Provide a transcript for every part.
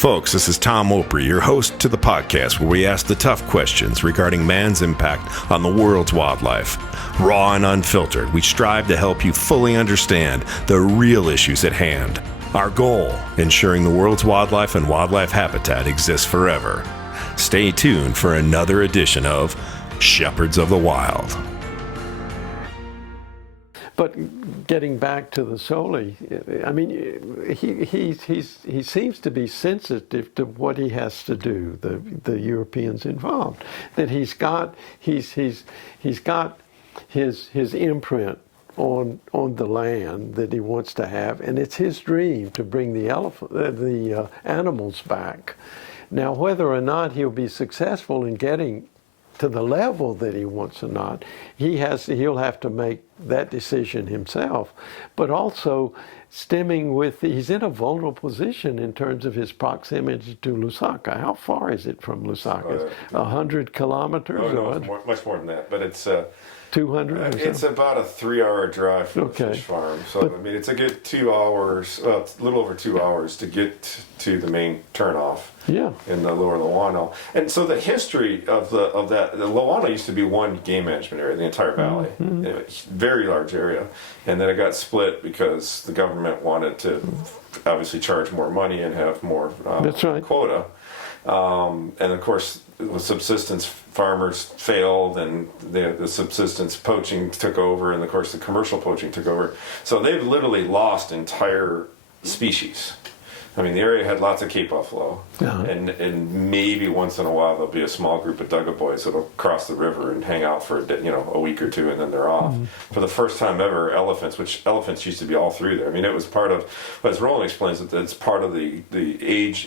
Folks, this is Tom Opre, your host to the podcast where we ask the tough questions regarding man's impact on the world's wildlife. Raw and unfiltered, we strive to help you fully understand the real issues at hand. Our goal, ensuring the world's wildlife and wildlife habitat exists forever. Stay tuned for another edition of Shepherds of the Wild. But getting back to the Soli, I mean, he seems to be sensitive to what he has to do. The Europeans involved, that he's got his imprint on the land that he wants to have, and it's his dream to bring the animals back. Now, whether or not he'll be successful in getting to the level that he wants or not, he'll have to make that decision himself. But also stemming with, he's in a vulnerable position in terms of his proximity to Lusaka. How far is it from Lusaka? 100 kilometers? Oh, no, much more than that, but it's 200? It's about a 3-hour drive from the fish farm. So, I mean, it's a good 2 hours, it's a little over 2 hours to get to the main turnoff in the lower Luano. And so the history of the Luano used to be one game management area, the entire valley, very large area. And then it got split because the government wanted to obviously charge more money and have more quota. And of course, the subsistence farmers failed, and the subsistence poaching took over, and of course the commercial poaching took over. So they've literally lost entire species. I mean, the area had lots of Cape buffalo, and maybe once in a while there'll be a small group of Dugga boys that'll cross the river and hang out for a week or two, and then they're off. For the first time ever, elephants, which elephants used to be all through there. I mean, it was part of, as Roland explains it, it's part of the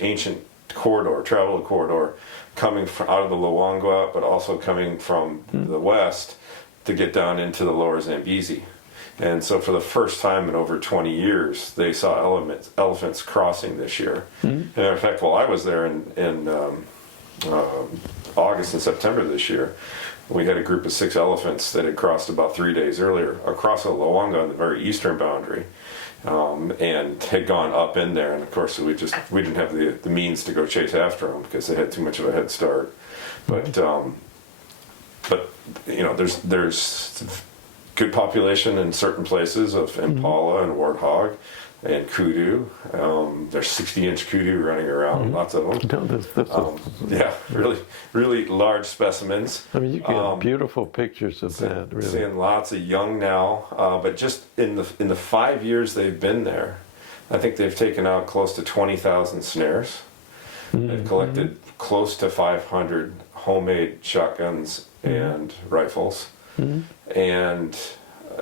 ancient travel corridor, coming from out of the Luangwa, but also coming from the west to get down into the lower Zambezi. And so for the first time in over 20 years, they saw elephants crossing this year. And in fact, while I was there in August and September this year, we had a group of 6 elephants that had crossed about 3 days earlier across the Luangwa on the very eastern boundary. And had gone up in there, and of course we didn't have the means to go chase after them because they had too much of a head start. But there's good population in certain places of impala and warthog and kudu. There's 60-inch kudu running around, lots of them. Really large specimens. I mean, you get beautiful pictures of that. Really, seeing lots of young now, but just in the 5 years they've been there, I think they've taken out close to 20,000 snares. They've collected close to 500 homemade shotguns and rifles. And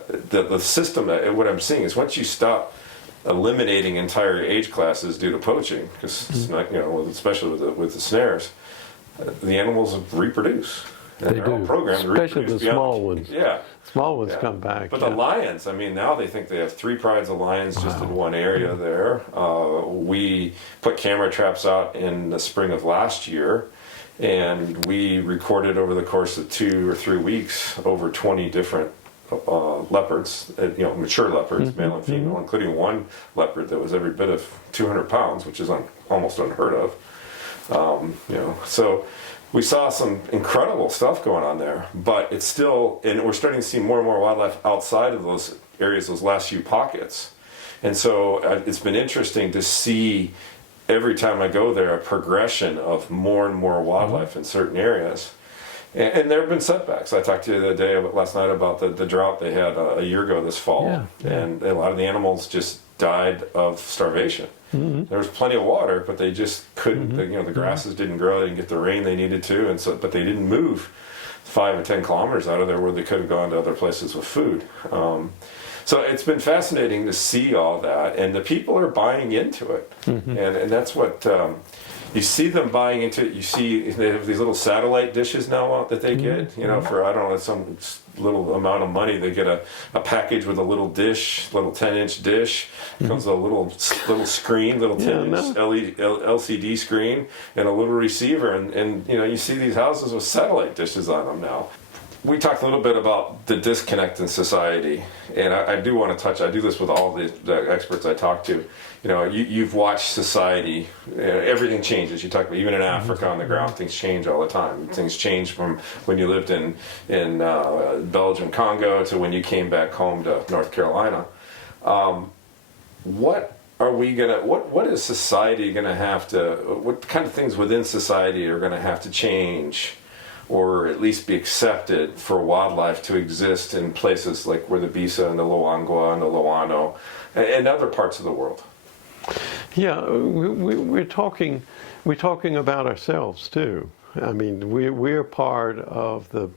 the system, what I'm seeing is once you stop eliminating entire age classes due to poaching, because it's not, especially with the snares, the animals reproduce. And they do, especially the small ones. Small ones come back. But the lions, I mean, now they think they have 3 prides of lions just in one area there. We put camera traps out in the spring of last year, and we recorded over the course of 2 or 3 weeks over 20 different leopards, mature leopards, male and female, including one leopard that was every bit of 200 pounds, which is almost unheard of. So we saw some incredible stuff going on there, but it's still, and we're starting to see more and more wildlife outside of those areas, those last few pockets. And so it's been interesting to see every time I go there a progression of more and more wildlife in certain areas. And there have been setbacks. I talked to you last night about the drought they had a year ago this fall, and a lot of the animals just died of starvation. There was plenty of water, but they just couldn't. The grasses didn't grow. They didn't get the rain they needed to, and so but they didn't move 5 or 10 kilometers out of there where they could have gone to other places with food. So it's been fascinating to see all that, and the people are buying into it, and that's what. You see them buying into it. You see they have these little satellite dishes now that they get, for, I don't know, some little amount of money. They get a package with a little dish, little 10-inch dish. It comes with a little screen, little 10-inch LCD screen, and a little receiver. And you see these houses with satellite dishes on them now. we talked a little bit about the disconnect in society, and I do want to touch. I do this with all the experts I talk to. You know, you've watched society. Everything changes. You talk about even in Africa on the ground, things change all the time. Things change from when you lived in Belgium, Congo, to when you came back home to North Carolina. What are we gonna? What is society gonna have to? What kind of things within society are gonna have to change, or at least be accepted for wildlife to exist in places like where the Bisa and the Luangwa and the Loano and other parts of the world? Yeah, we're talking about ourselves too. I mean, we're part of the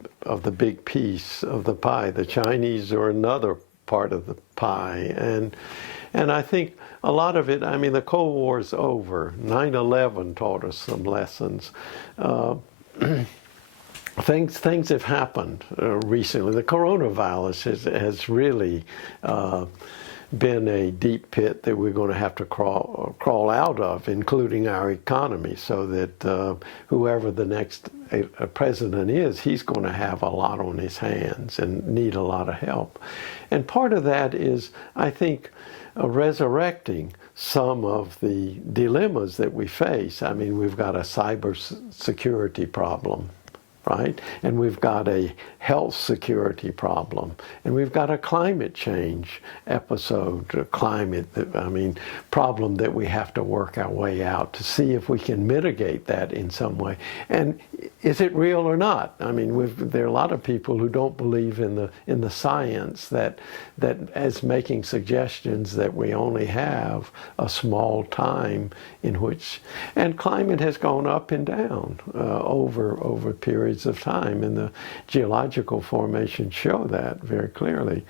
big piece of the pie. The Chinese are another part of the pie, and I think a lot of it. I mean, the Cold War's over. 9/11 taught us some lessons. Things have happened recently. The coronavirus has really been a deep pit that we're going to have to crawl out of, including our economy, so that whoever the next president is, he's going to have a lot on his hands and need a lot of help. And part of that is, I think, resurrecting some of the dilemmas that we face. I mean, we've got a cyber security problem, right? And we've got a health security problem, and we've got a climate change episode, problem that we have to work our way out to see if we can mitigate that in some way. And is it real or not? I mean, there are a lot of people who don't believe in the science that as making suggestions that we only have a small time in which, and climate has gone up and down over periods of time, and the geological formations show that very clearly.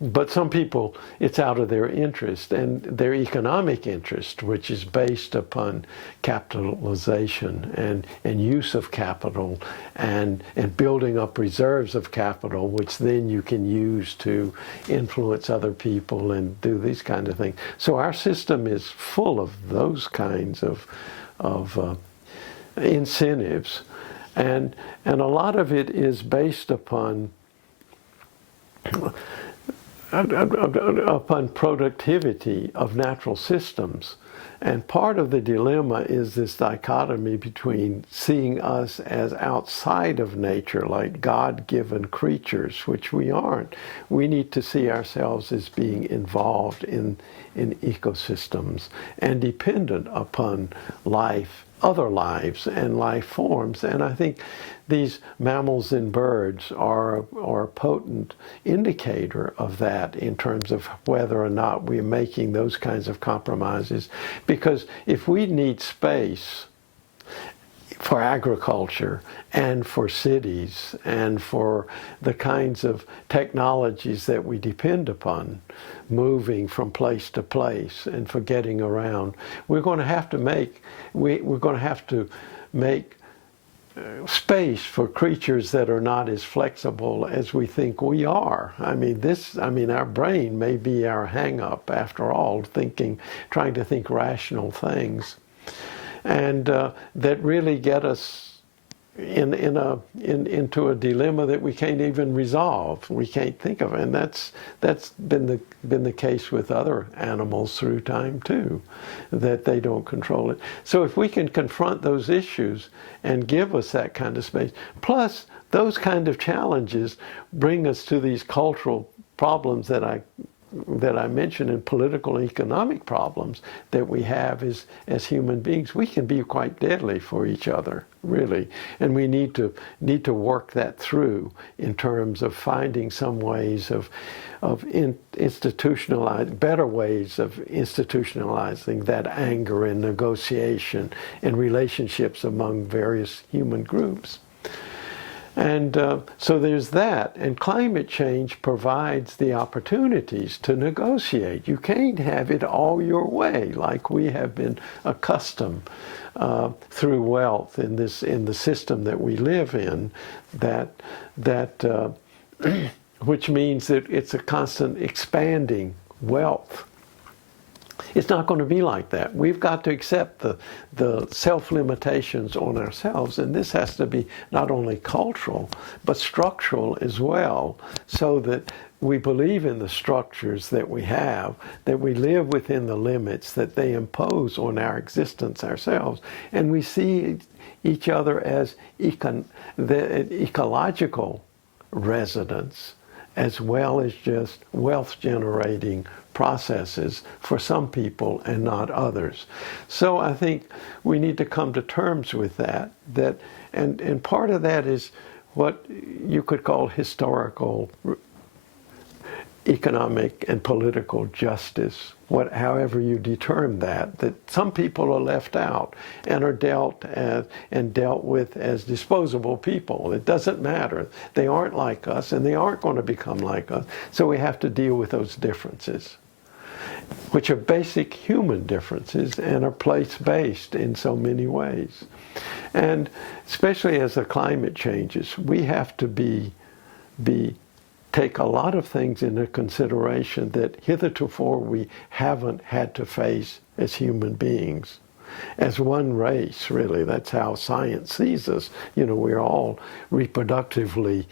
But some people, it's out of their interest, and their economic interest, which is based upon capitalization and use of capital and building up reserves of capital, which then you can use to influence other people and do these kinds of things. So our system is full of those kinds of incentives. And a lot of it is based upon productivity of natural systems. And part of the dilemma is this dichotomy between seeing us as outside of nature, like God-given creatures, which we aren't. We need to see ourselves as being involved in ecosystems and dependent upon life, other lives and life forms. And I think these mammals and birds are a potent indicator of that in terms of whether or not we're making those kinds of compromises. Because if we need space for agriculture and for cities and for the kinds of technologies that we depend upon, moving from place to place and for getting around, we're going to have to make space for creatures that are not as flexible as we think we are. I mean, our brain may be our hang-up after all, trying to think rational things, and that really get us into a dilemma that we can't even resolve. We can't think of it, and that's been the case with other animals through time too, that they don't control it. So if we can confront those issues and give us that kind of space, plus those kind of challenges bring us to these cultural problems that I mentioned, in political and economic problems that we have as human beings. We can be quite deadly for each other, really, and we need to work that through in terms of finding some ways of better ways of institutionalizing that anger and negotiation and relationships among various human groups. And so there's that. And climate change provides the opportunities to negotiate. You can't have it all your way like we have been accustomed through wealth in the system that we live in, which means that it's a constant expanding wealth. It's not going to be like that. We've got to accept the self-limitations on ourselves, and this has to be not only cultural, but structural as well, so that we believe in the structures that we have, that we live within the limits that they impose on our existence ourselves, and we see each other as the ecological residents, as well as just wealth-generating processes for some people and not others. So I think we need to come to terms with that, and part of that is what you could call historical economic and political justice, however you determine that some people are left out and are dealt with as disposable people. It doesn't matter. They aren't like us, and they aren't going to become like us. So we have to deal with those differences, which are basic human differences and are place-based in so many ways. And especially as the climate changes, we have to take a lot of things into consideration that heretofore we haven't had to face as human beings. As one race, really. That's how science sees us. We're all reproductively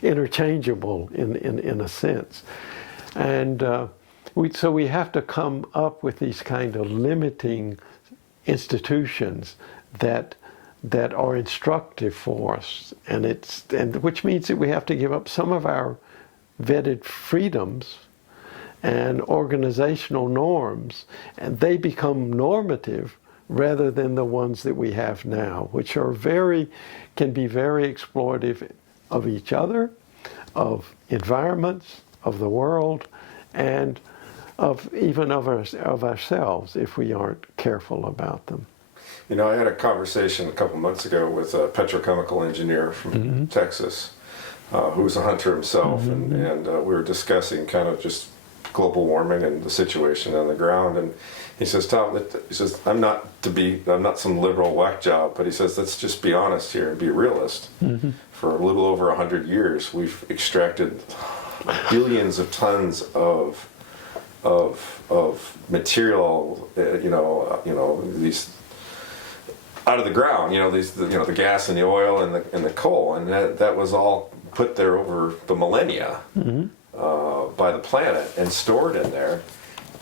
interchangeable in a sense. And so we have to come up with these kind of limiting institutions that are instructive for us, and which means that we have to give up some of our vetted freedoms and organizational norms, and they become normative rather than the ones that we have now, which can be very exploitive of each other, of environments, of the world, and even of ourselves if we aren't careful about them. I had a conversation a couple months ago with a petrochemical engineer from Texas, who was a hunter himself, and we were discussing kind of just global warming and the situation on the ground. And he says, Tom, I'm not some liberal whack job, but he says, let's just be honest here and be realist. For a little over 100 years, we've extracted billions of tons of material, these out of the ground, the gas and the oil and the coal, and that was all put there over the millennia by the planet and stored in there.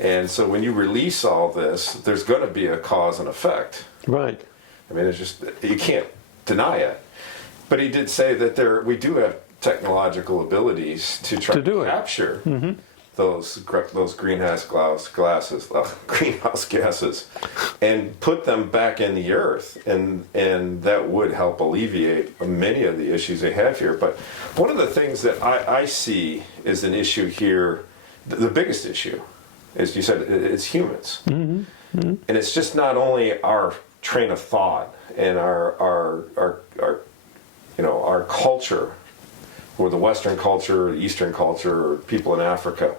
And so when you release all this, there's going to be a cause and effect. Right. I mean, you can't deny it. But he did say that we do have technological abilities to try to capture those greenhouse gases and put them back in the earth, and that would help alleviate many of the issues they have here. But one of the things that I see is an issue here, the biggest issue, as you said, it's humans. And it's just not only our train of thought and our culture, or the Western culture, the Eastern culture, or people in Africa.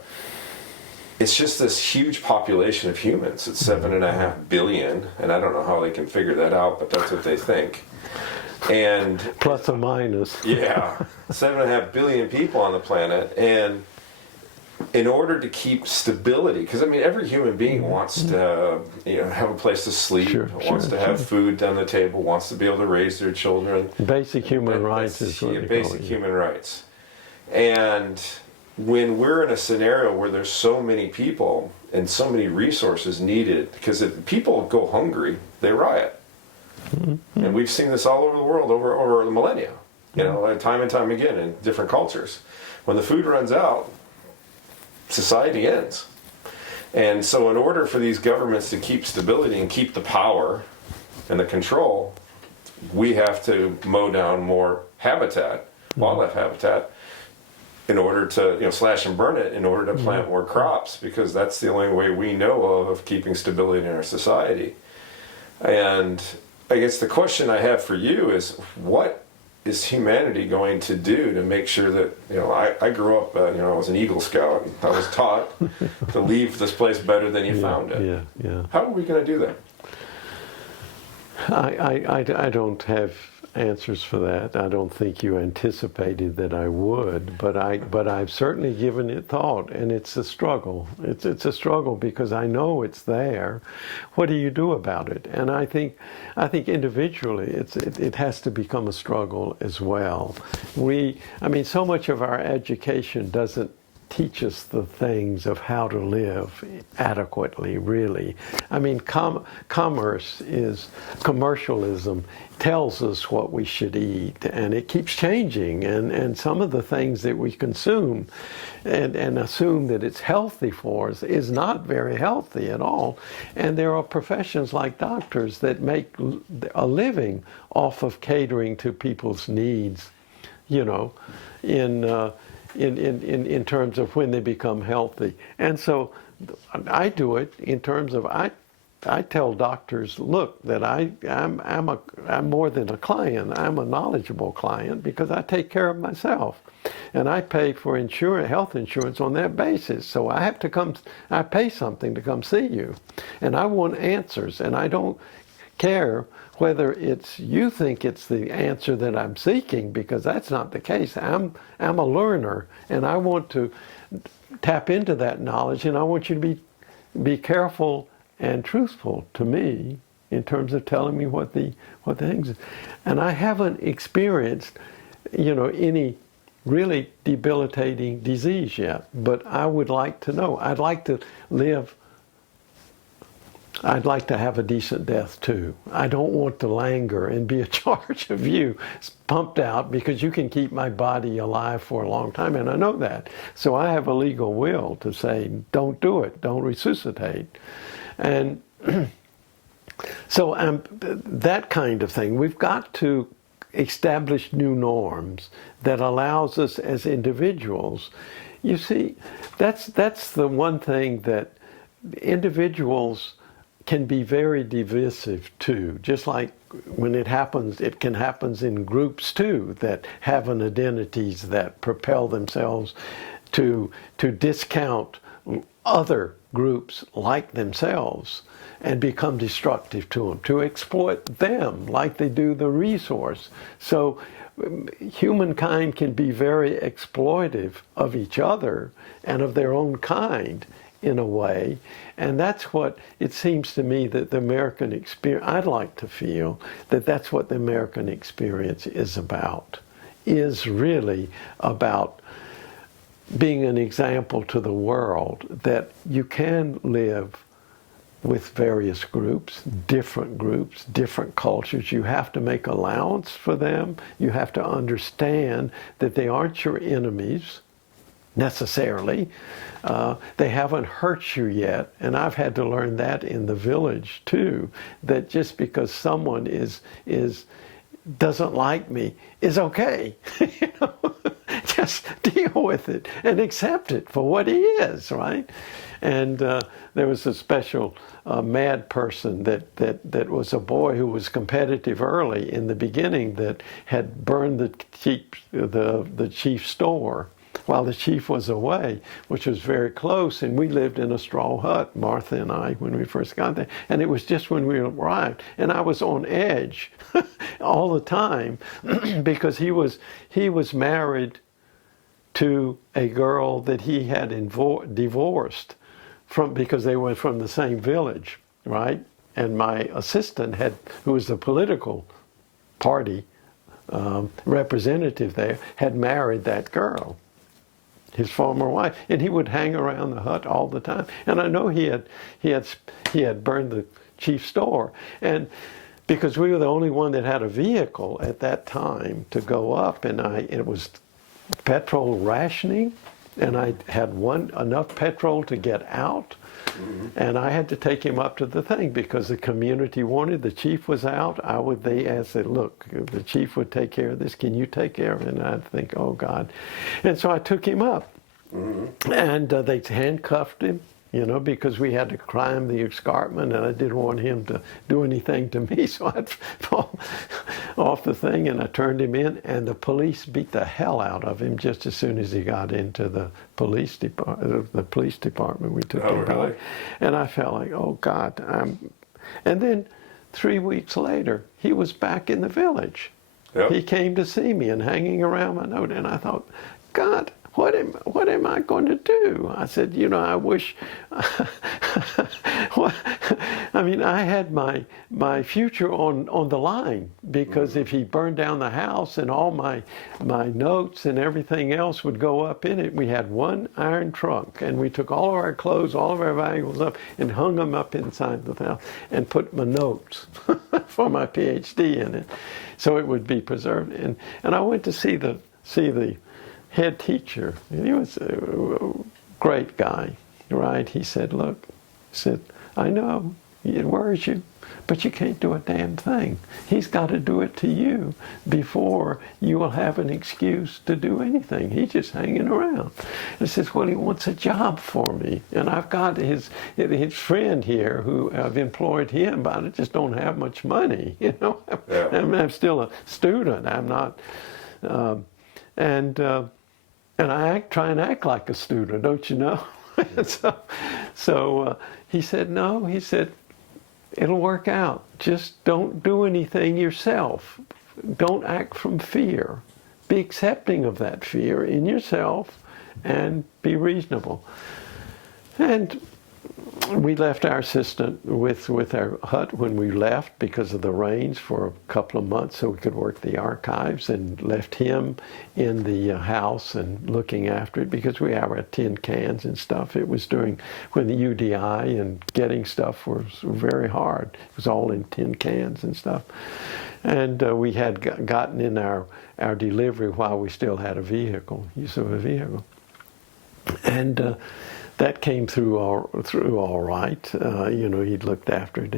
It's just this huge population of humans. It's 7.5 billion, and I don't know how they can figure that out, but that's what they think. And plus or minus. Yeah, 7.5 billion people on the planet, and in order to keep stability, because every human being wants to have a place to sleep, wants to have food on the table, wants to be able to raise their children. Basic human rights is what they basic human rights. And when we're in a scenario where there's so many people and so many resources needed, because if people go hungry, they riot. And we've seen this all over the world over the millennia, time and time again in different cultures. When the food runs out, society ends. And so in order for these governments to keep stability and keep the power and the control, we have to mow down more habitat, wildlife habitat, in order to slash and burn it, in order to plant more crops, because that's the only way we know of keeping stability in our society. And I guess the question I have for you is, what is humanity going to do to make sure that, I grew up, I was an Eagle Scout, and I was taught to leave this place better than you found it. Yeah. How are we going to do that? I don't have answers for that. I don't think you anticipated that I would, but I've certainly given it thought, and it's a struggle. It's a struggle because I know it's there. What do you do about it? And I think individually it has to become a struggle as well. So much of our education doesn't teach us the things of how to live adequately, really. Commercialism tells us what we should eat, and it keeps changing, and some of the things that we consume and assume that it's healthy for us is not very healthy at all. And there are professions like doctors that make a living off of catering to people's needs, in terms of when they become healthy. And so I do it in terms of I tell doctors, look, that I'm more than a client. I'm a knowledgeable client because I take care of myself, and I pay for health insurance on that basis. So I pay something to come see you, and I want answers, and I don't care whether you think it's the answer that I'm seeking, because that's not the case. I'm a learner, and I want to tap into that knowledge, and I want you to be careful and truthful to me in terms of telling me what the things is. And I haven't experienced, any really debilitating disease yet, but I would like to know. I'd like to have a decent death too. I don't want to languor and be a charge of you pumped out, because you can keep my body alive for a long time, and I know that. So I have a legal will to say, don't do it, don't resuscitate. And so that kind of thing. We've got to establish new norms that allows us as individuals. You see, that's the one thing that individuals can be very divisive too. Just like when it happens, it can happen in groups too, that have an identities that propel themselves to discount other groups like themselves and become destructive to them, to exploit them like they do the resource. So humankind can be very exploitive of each other and of their own kind in a way. And that's what it seems to me that the American experience, I'd like to feel that that's what the American experience is about, is really about being an example to the world that you can live with various groups, different cultures. You have to make allowance for them. You have to understand that they aren't your enemies necessarily. They haven't hurt you yet, and I've had to learn that in the village too, that just because someone doesn't like me is okay. Just deal with it and accept it for what he is, right? And there was a special mad person that was a boy who was competitive early in the beginning, that had burned the chief's store while the chief was away, which was very close, and we lived in a straw hut, Martha and I, when we first got there. And it was just when we arrived, and I was on edge all the time because he was married to a girl that he had divorced from, because they were from the same village, right? And my assistant who was the political party representative there, had married that girl, his former wife, and he would hang around the hut all the time. And I know he had burned the chief's store, and because we were the only one that had a vehicle at that time to go up, and it was petrol rationing, and I had enough petrol to get out. And I had to take him up to the thing because the community wanted. The chief was out. They said, look, the chief would take care of this. Can you take care of it? And I'd think, oh God. And so I took him up. And they handcuffed him, because we had to climb the escarpment, and I didn't want him to do anything to me. So I'd fall off the thing, and I turned him in, and the police beat the hell out of him just as soon as he got into the police department. We took him out. And I felt like, oh God. And then 3 weeks later, he was back in the village. Yep. He came to see me and hanging around my note, and I thought, God, what am I going to do? I said, you know, I wish, I mean, I had my future on the line, because if he burned down the house and all my notes and everything else would go up in it, we had one iron trunk, and we took all of our clothes, all of our valuables up and hung them up inside the house and put my notes for my PhD in it, so it would be preserved. And I went to see the head teacher. He was a great guy, right? He said, look, I know it worries you, but you can't do a damn thing. He's got to do it to you before you will have an excuse to do anything. He's just hanging around. And he says, well, he wants a job for me. And I've got his friend here who I've employed him, but I just don't have much money, you know. Yeah. I'm still a student. I'm not, and I try and act like a student, don't you know? so he said, no, he said, it'll work out. Just don't do anything yourself. Don't act from fear. Be accepting of that fear in yourself and be reasonable. And we left our assistant with our hut when we left because of the rains for a couple of months so we could work the archives, and left him in the house and looking after it because we have our tin cans and stuff. It was during when the UDI and getting stuff was very hard. It was all in tin cans and stuff. And we had gotten in our delivery while we still had a vehicle, use of a vehicle. And that came through all right. You know, he'd looked after it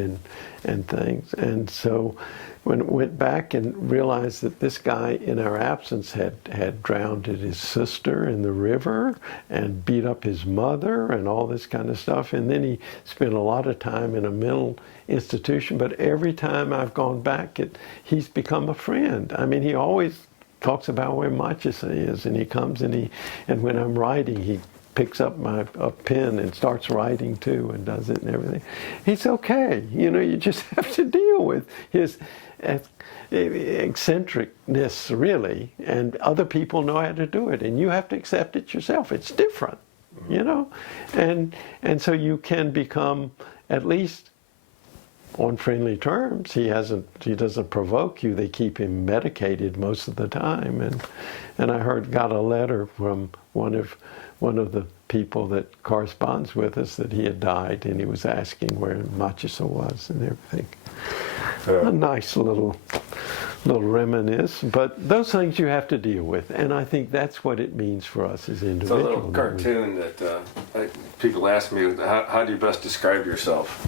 and things. And so when it went back and realized that this guy in our absence had drowned his sister in the river and beat up his mother and all this kind of stuff. And then he spent a lot of time in a mental institution. But every time I've gone back, he's become a friend. I mean, he always talks about where Machisa is, and he comes and when I'm writing, he picks up a pen and starts writing too and does it and everything. He's okay. You know, you just have to deal with his eccentricness, really, and other people know how to do it, and you have to accept it yourself. It's different, you know, and so you can become at least on friendly terms. He doesn't provoke you. They keep him medicated most of the time, and I got a letter from one of the people that corresponds with us that he had died, and he was asking where Machisa was and everything. A nice little reminisce, but those things you have to deal with, and I think that's what it means for us as individuals. It's a little cartoon that people ask me, how do you best describe yourself?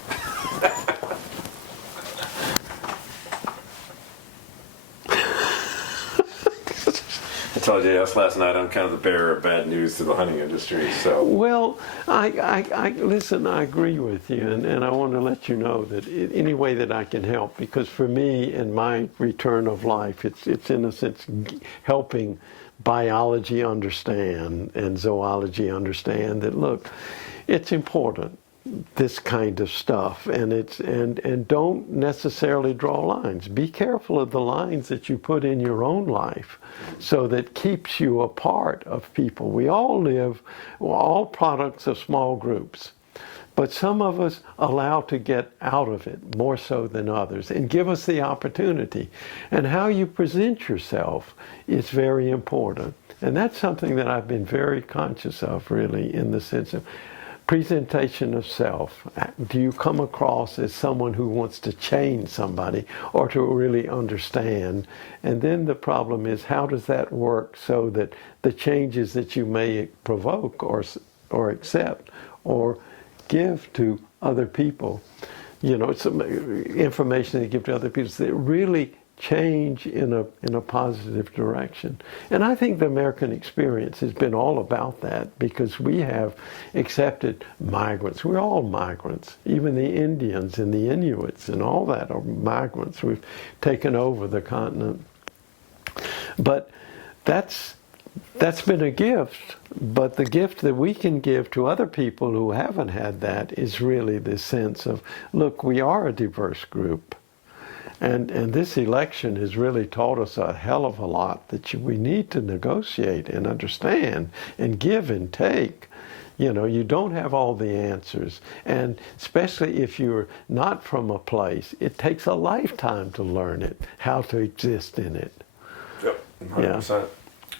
I told you last night I'm kind of the bearer of bad news to the hunting industry. So well, I listen. I agree with you, and I want to let you know that any way that I can help, because for me, in my return of life, it's in a sense helping biology understand and zoology understand that look, it's important, this kind of stuff, and don't necessarily draw lines. Be careful of the lines that you put in your own life, so that keeps you a part of people. We're all products of small groups, but some of us allow to get out of it more so than others, and give us the opportunity. And how you present yourself is very important, and that's something that I've been very conscious of, really, in the sense of presentation of self. Do you come across as someone who wants to change somebody or to really understand? And then the problem is, how does that work so that the changes that you may provoke or accept or give to other people, you know, some information they give to other people, so they really change in a positive direction. And I think the American experience has been all about that, because we have accepted migrants. We're all migrants. Even the Indians and the Inuits and all that are migrants. We've taken over the continent. But that's been a gift. But the gift that we can give to other people who haven't had that is really this sense of, look, we are a diverse group. And this election has really taught us a hell of a lot that we need to negotiate and understand and give and take. You know, you don't have all the answers. And especially if you're not from a place, it takes a lifetime to learn it, how to exist in it. Yep, 100%. Yeah.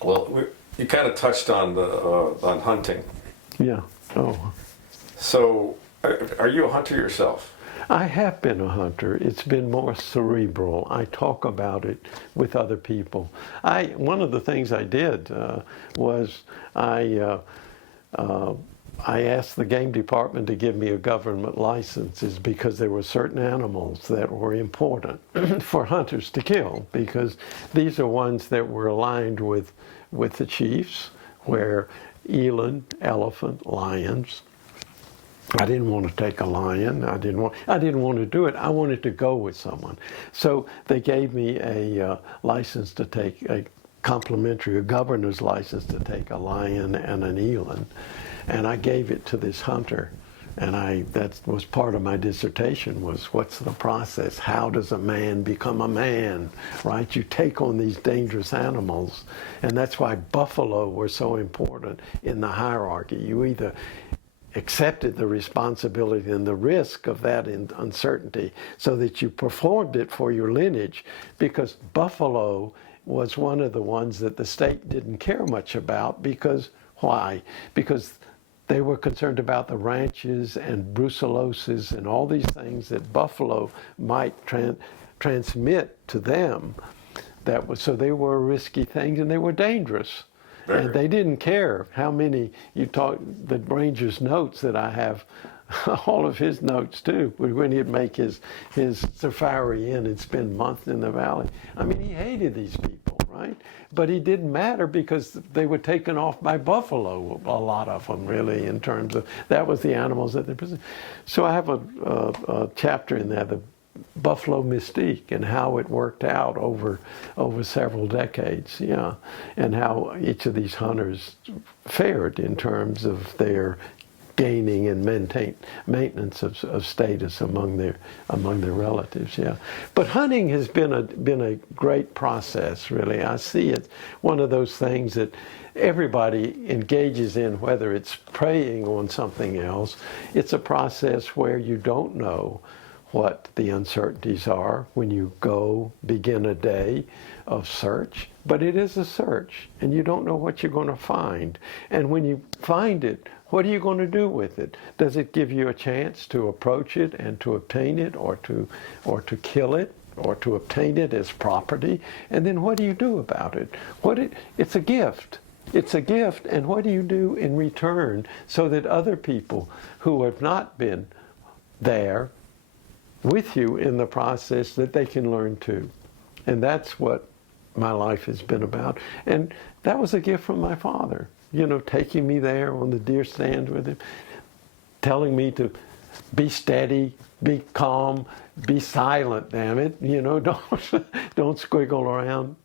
Well, you kind of touched on on hunting. Yeah. Oh. So, are you a hunter yourself? I have been a hunter. It's been more cerebral. I talk about it with other people. One of the things I did was I asked the game department to give me a government licenses because there were certain animals that were important for hunters to kill, because these are ones that were aligned with the chiefs, where eland, elephant, lions. I didn't want to take a lion. I didn't want to do it. I wanted to go with someone. So they gave me a license to take a governor's license to take a lion and an eland. And I gave it to this hunter. And that was part of my dissertation, was what's the process? How does a man become a man, right? You take on these dangerous animals. And that's why buffalo were so important in the hierarchy. You either accepted the responsibility and the risk of that uncertainty so that you performed it for your lineage, because buffalo was one of the ones that the state didn't care much about. Because why? Because they were concerned about the ranches and brucellosis and all these things that buffalo might transmit to them. So they were risky things, and they were dangerous. And they didn't care how many the ranger's notes that I have, all of his notes too, when he'd make his safari in and spend months in the valley. I mean, he hated these people, right? But it didn't matter, because they were taken off by buffalo, a lot of them, really, in terms of, that was the animals that they presented. So I have a chapter in there, the buffalo mystique, and how it worked out over several decades, yeah, and how each of these hunters fared in terms of their gaining and maintenance of status among their relatives, yeah. But hunting has been a great process, really. I see it one of those things that everybody engages in, whether it's preying on something else. It's a process where you don't know what the uncertainties are when you begin a day of search. But it is a search, and you don't know what you're going to find. And when you find it, what are you going to do with it? Does it give you a chance to approach it and to obtain it, or to kill it, or to obtain it as property? And then what do you do about it? It's a gift. It's a gift, and what do you do in return so that other people who have not been there with you in the process, that they can learn too? And that's what my life has been about. And that was a gift from my father, taking me there on the deer stand with him, telling me to be steady, be calm, be silent, damn it, don't squiggle around.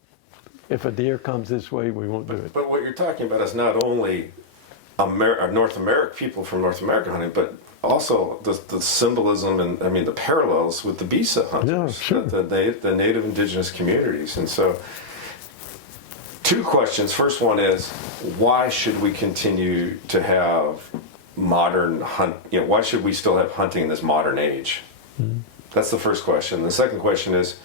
If a deer comes this way, we won't do it. But what you're talking about is not only North America, people from North America hunting, but also the symbolism and the parallels with the Bisa hunters, yeah, sure. the native indigenous communities. And so, two questions. First one is, why should we continue to have modern hunt? Why should we still have hunting in this modern age? Mm-hmm. That's the first question. The second question is,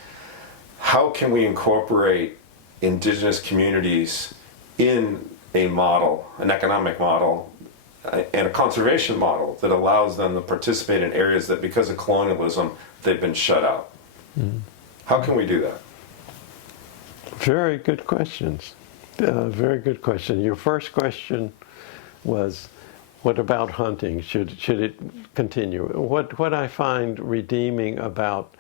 how can we incorporate indigenous communities in a model, an economic model, and a conservation model that allows them to participate in areas that, because of colonialism, they've been shut out? Mm. How can we do that? Very good questions. Very good question. Your first question was, what about hunting? Should it continue? What I find redeeming about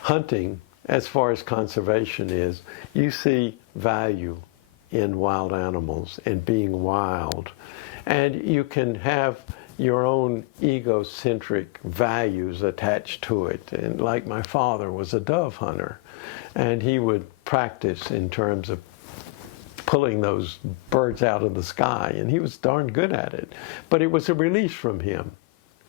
hunting, as far as conservation, is you see value in wild animals and being wild. And you can have your own egocentric values attached to it. And like my father was a dove hunter, and he would practice in terms of pulling those birds out of the sky, and he was darn good at it. But it was a release from him.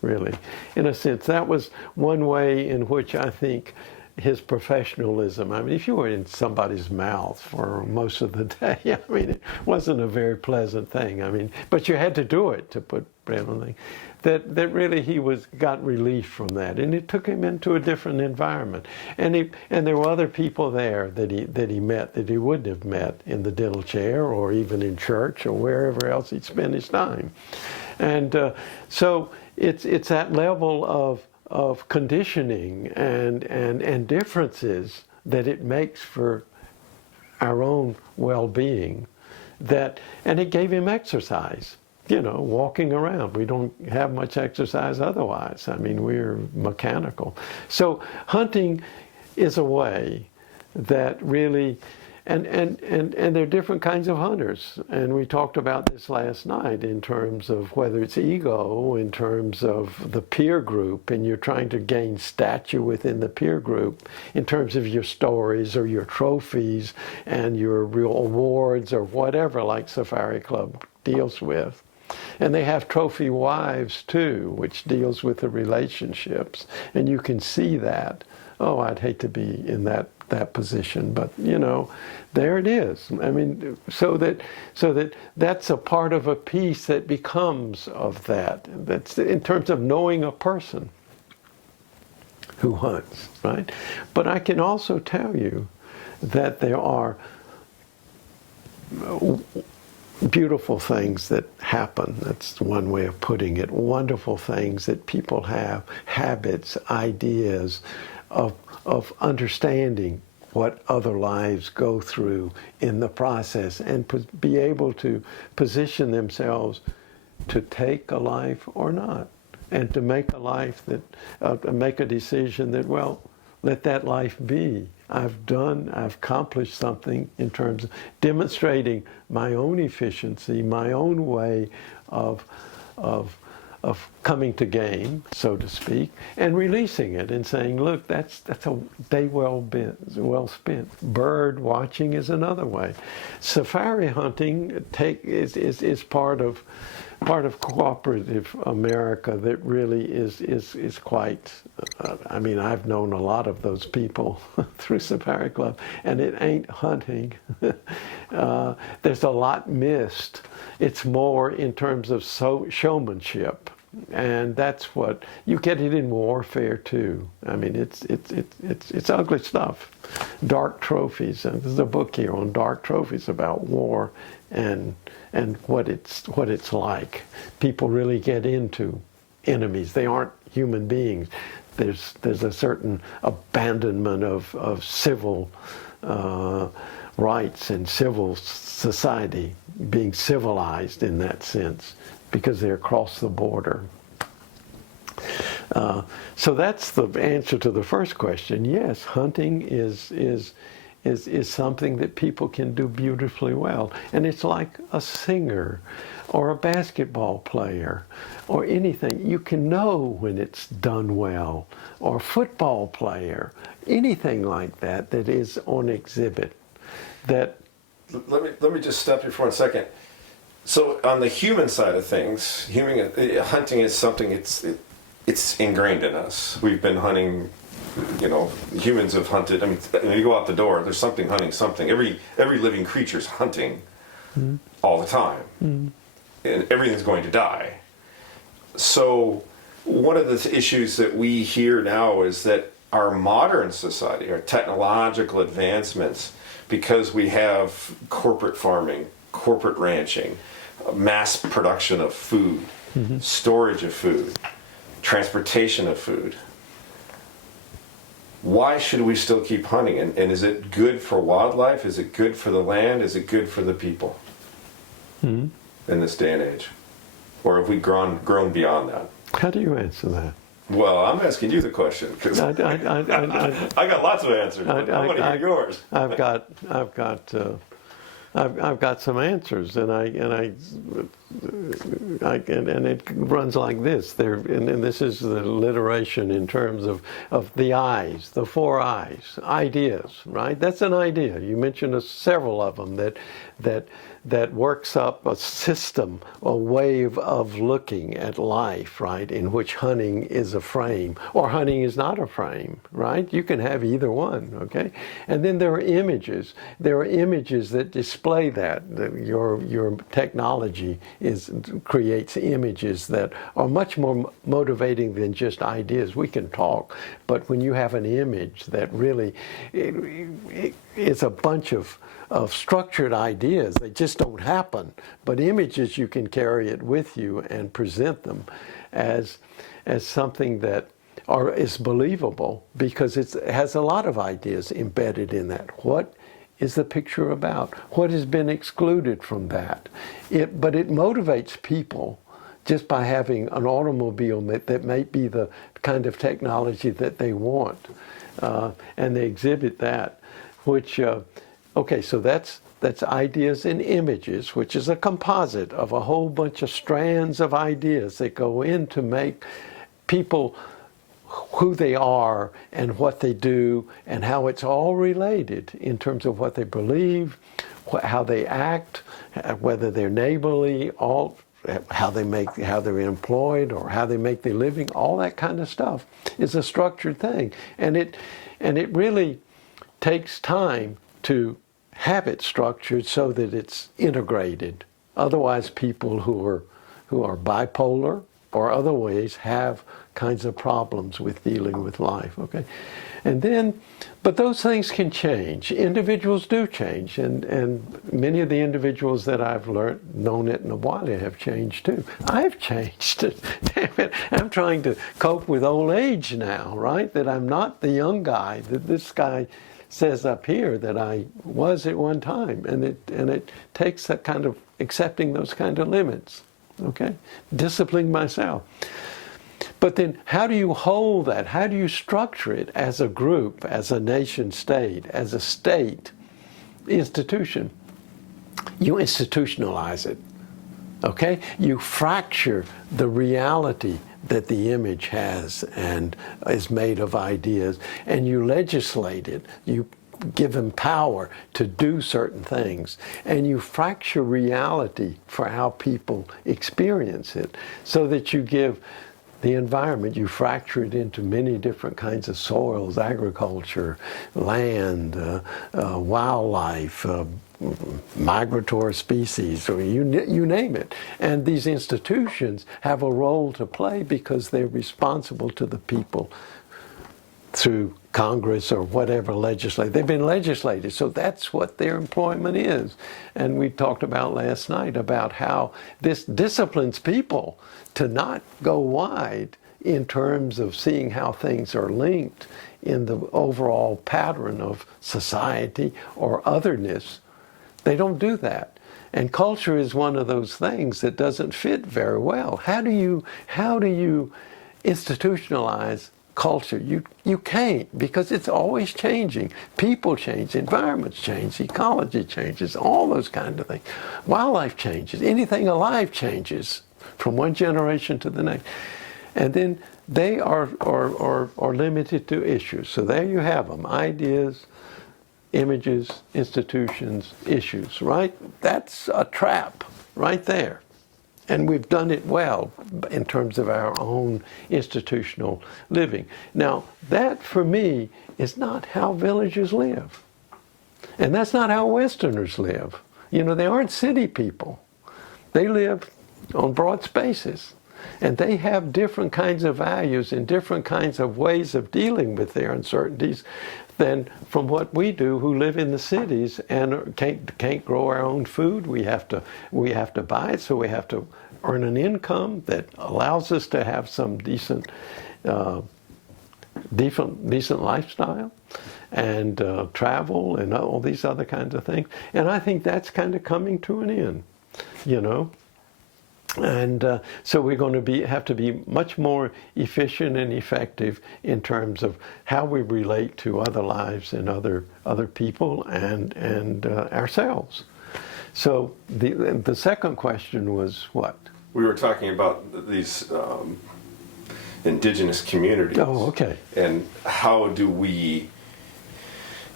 really. In a sense, that was one way in which I think his professionalism, I mean, if you were in somebody's mouth for most of the day, I mean, it wasn't a very pleasant thing. I mean, but you had to do it to put bread on things. That really he got relief from that, and it took him into a different environment. And there were other people there that he met that he wouldn't have met in the dental chair or even in church or wherever else he'd spend his time. And so it's that level of conditioning and differences that it makes for our own well-being. And it gave him exercise. Walking around. We don't have much exercise otherwise. I mean, we're mechanical. So hunting is a way that really, and there are different kinds of hunters. And we talked about this last night in terms of whether it's ego, in terms of the peer group, and you're trying to gain stature within the peer group, in terms of your stories or your trophies and your real awards or whatever, like Safari Club deals with. And they have trophy wives too, which deals with the relationships. And you can see that. Oh, I'd hate to be in that position, but there it is. I mean, so that's a part of a piece that becomes of that. That's in terms of knowing a person who hunts, right? But I can also tell you that there are beautiful things that happen. That's one way of putting it. Wonderful things that people have, habits, ideas of understanding what other lives go through in the process, and be able to position themselves to take a life or not, and to make a life that, make a decision that, well, let that life be. I've accomplished something in terms of demonstrating my own efficiency, my own way of coming to game, so to speak, and releasing it and saying, look, that's a day well spent. Bird watching is another way. Safari hunting is part of cooperative America that really is quite, I mean, I've known a lot of those people through Safari Club, and it ain't hunting. There's a lot missed. It's more in terms of showmanship, and that's what you get it in warfare too. I mean, it's ugly stuff. Dark trophies. And there's a book here on dark trophies about war and what it's like. People really get into enemies. They aren't human beings. There's a certain abandonment of civil rights and civil society, being civilized in that sense, because they're across the border. So that's the answer to the first question. Yes, hunting is something that people can do beautifully well. And it's like a singer or a basketball player or anything. You can know when it's done well, or a football player, anything like that is on exhibit. Let me just stop you for 1 second. So on the human side of things, hunting is something, it's ingrained in us. We've been hunting. Humans have hunted. I mean, when you go out the door, there's something hunting something. Every living creature's hunting all the time, and everything's going to die. So one of the issues that we hear now is that our modern society, our technological advancements, because we have corporate farming, corporate ranching, mass production of food, storage of food, transportation of food. Why should we still keep hunting? And is it good for wildlife? Is it good for the land? Is it good for the people in this day and age? Or have we grown beyond that? How do you answer that? Well, I'm asking you the question because I got lots of answers. I want to hear yours. I've got some answers, and it runs like this. And this is the alliteration in terms of the eyes, the 4 eyes, ideas, right? That's an idea. You mentioned several of them that works up a system, a way of looking at life, right, in which hunting is a frame, or hunting is not a frame, right? You can have either one, okay? And then there are images. There are images that display that. Your technology creates images that are much more motivating than just ideas. We can talk, but when you have an image that really it's a bunch of structured ideas. They just don't happen. But images, you can carry it with you and present them as something that is believable because it has a lot of ideas embedded in that. What is the picture about? What has been excluded from that? But it motivates people just by having an automobile that may be the kind of technology that they want. And they exhibit that, which, okay, so that's ideas and images, which is a composite of a whole bunch of strands of ideas that go in to make people who they are and what they do and how it's all related in terms of what they believe, how they act, whether they're neighborly, how they're employed or how they make their living, all that kind of stuff is a structured thing. And it really takes time to have it structured so that it's integrated. Otherwise, people who are bipolar or other ways have kinds of problems with dealing with life, okay? And then, but those things can change. Individuals do change, and many of the individuals that I've known at Nawalia have changed too. I've changed. Damn it, I'm trying to cope with old age now, right? That I'm not the young guy that this guy says up here that I was at one time, and it takes that kind of accepting those kind of limits, okay? Disciplining myself. But then how do you hold that? How do you structure it as a group, as a nation state, as a state institution? You institutionalize it, okay? You fracture the reality that the image has and is made of ideas, and you legislate it. You give them power to do certain things, and you fracture reality for how people experience it, so that you give the environment, you fracture it into many different kinds of soils, agriculture, land, wildlife, migratory species, or you name it. And these institutions have a role to play because they're responsible to the people through Congress or whatever legislate. They've been legislated, so that's what their employment is. And we talked about last night about how this disciplines people to not go wide in terms of seeing how things are linked in the overall pattern of society or otherness. They don't do that. And culture is one of those things that doesn't fit very well. How do you institutionalize culture? You can't, because it's always changing. People change, environments change, ecology changes, all those kind of things. Wildlife changes, anything alive changes from one generation to the next. And then they are limited to issues. So there you have them, ideas, images, institutions, issues, right? That's a trap right there. And we've done it well in terms of our own institutional living. Now, that for me is not how villagers live. And that's not how Westerners live. You know, they aren't city people. They live on broad spaces. And they have different kinds of values and different kinds of ways of dealing with their uncertainties than from what we do, who live in the cities and can't grow our own food. We have to buy it, so we have to earn an income that allows us to have some decent lifestyle and travel and all these other kinds of things. And I think that's kind of coming to an end, you know. And so we're going to have to be much more efficient and effective in terms of how we relate to other lives and other people and ourselves. So the second question was what? We were talking about these indigenous communities. Oh, okay. And how do we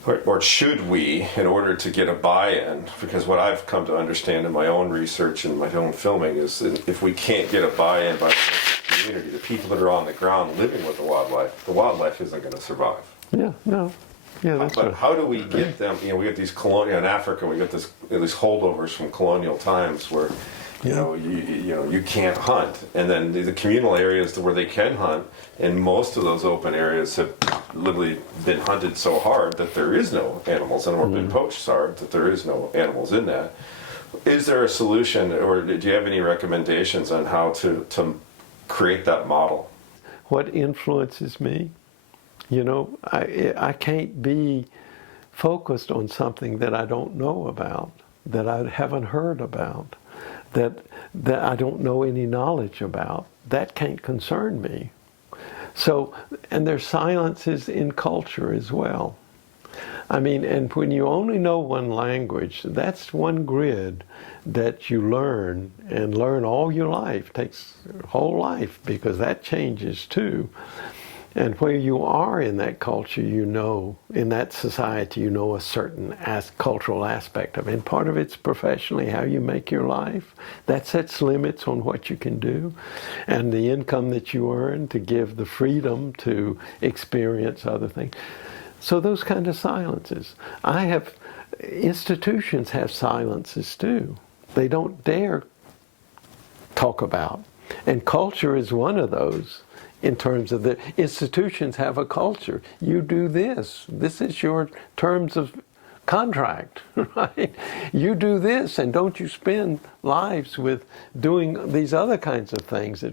or should we, in order to get a buy-in, because what I've come to understand in my own research and my own filming is that if we can't get a buy-in by the community, the people that are on the ground living with the wildlife isn't going to survive. Yeah, no. Yeah, that's but right. How do we get them? You know, we get these colonial in Africa. We get these holdovers from colonial times where, you can't hunt, and then the communal areas where they can hunt, and most of those open areas have literally been hunted so hard that there is no animals, and or been poached so hard that there is no animals in that. Is there a solution, or do you have any recommendations on how to create that model? What influences me? You know, I can't be focused on something that I don't know about, that I haven't heard about, that I don't know any knowledge about. That can't concern me. So, and there's silences in culture as well. I mean, and when you only know one language, that's one grid that you learn, and learn all your life. It takes whole life, because that changes too. And where you are in that culture, you know, in that society, you know a certain cultural aspect of it. And part of it's professionally, how you make your life. That sets limits on what you can do. And the income that you earn to give the freedom to experience other things. So those kind of silences. Institutions have silences too. They don't dare talk about. And culture is one of those. In terms of the institutions have a culture. You do this. This is your terms of contract, right? You do this, and don't you spend lives with doing these other kinds of things.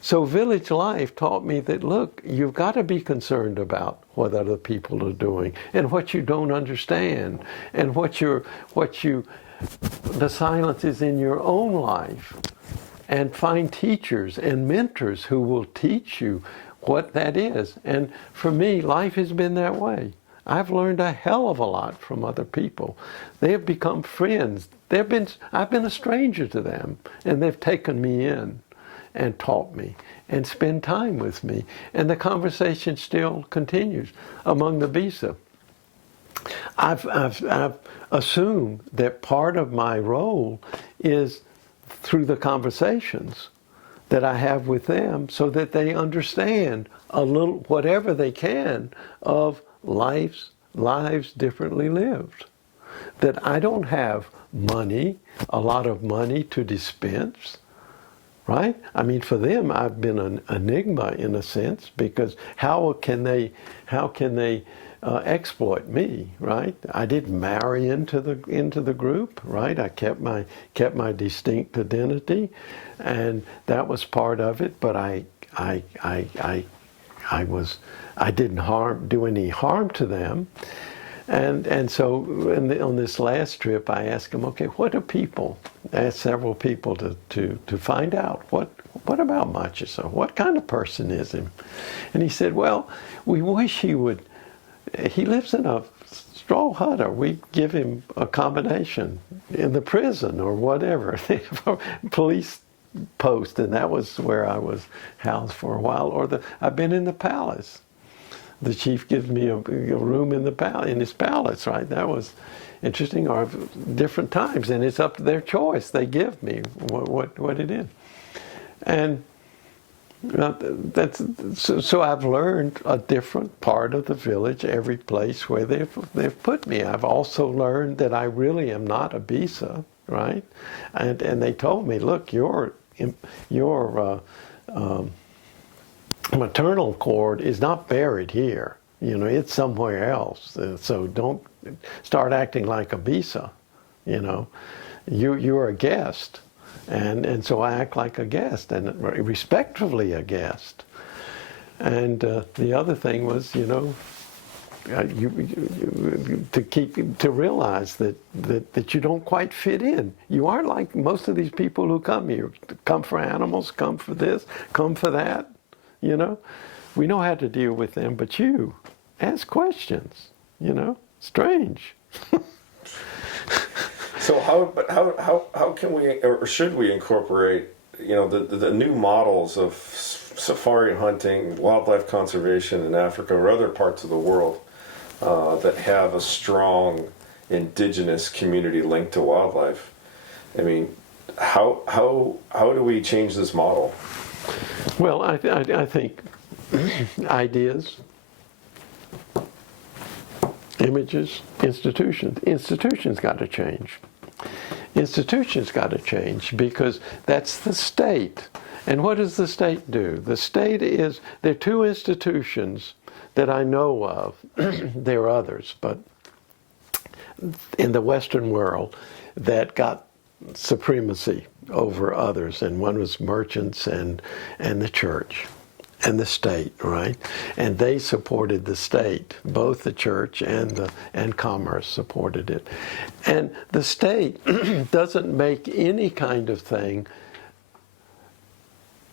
So village life taught me that, look, you've got to be concerned about what other people are doing and what you don't understand, and the silences in your own life. And find teachers and mentors who will teach you what that is. And for me, life has been that way. I've learned a hell of a lot from other people. They have become friends. I've been a stranger to them, and they've taken me in and taught me and spend time with me. And the conversation still continues among the Bisa. I've assumed that part of my role is through the conversations that I have with them, so that they understand a little, whatever they can, of lives differently lived. That I don't have money, a lot of money to dispense, right? I mean, for them, I've been an enigma in a sense, because how can they exploit me, right? I didn't marry into the group, right? I kept my distinct identity, and that was part of it. But I didn't do any harm to them, and so on this last trip, I asked him, okay, what do people? I asked several people to find out what about Machisa? What kind of person is him? And he said, well, we wish he would. He lives in a straw hut, or we give him accommodation in the prison or whatever. They have a police post, and that was where I was housed for a while. Or I've been in the palace. The chief gives me a room in his palace, right? That was interesting. Or different times, and it's up to their choice. They give me what it is, and. So I've learned a different part of the village every place where they've put me. I've also learned that I really am not a Bisa, right? And they told me, look, your maternal cord is not buried here. You know, it's somewhere else. So don't start acting like a Bisa. You know, you're a guest. And so I act like a guest, and respectfully a guest. And the other thing was, you know, to realize that you don't quite fit in. You aren't like most of these people who come here. Come for animals, come for this, come for that. You know, we know how to deal with them, but you ask questions. You know, strange. So how can we, or should we incorporate, you know, the new models of safari hunting, wildlife conservation in Africa or other parts of the world that have a strong indigenous community linked to wildlife. I mean, how do we change this model? Well, I think ideas, images, institutions. Institutions got to change. Institutions got to change because that's the state. And what does the state do? The state is, there are two institutions that I know of. There are others, but in the Western world that got supremacy over others, and one was merchants and the church and the state, right? And they supported the state, both the church and commerce supported it. And the state doesn't make any kind of thing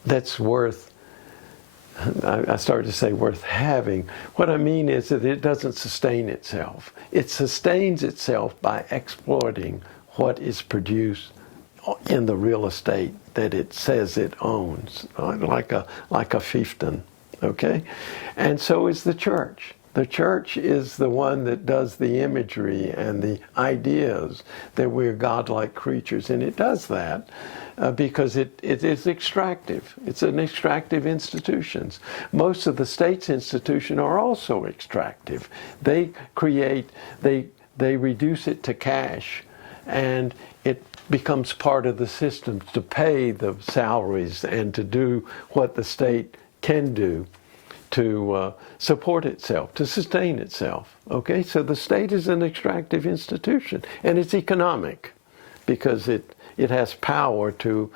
that's worth, I started to say worth having. What I mean is that it doesn't sustain itself. It sustains itself by exploiting what is produced in the real estate that it says it owns, like a fiefdom, okay? And so is the church. The church is the one that does the imagery and the ideas that we're godlike creatures, and it does that because it is extractive. It's an extractive institution. Most of the state's institutions are also extractive. They create, they reduce it to cash, and it becomes part of the system to pay the salaries and to do what the state can do to support itself, to sustain itself. Okay, so the state is an extractive institution, and it's economic because it has power to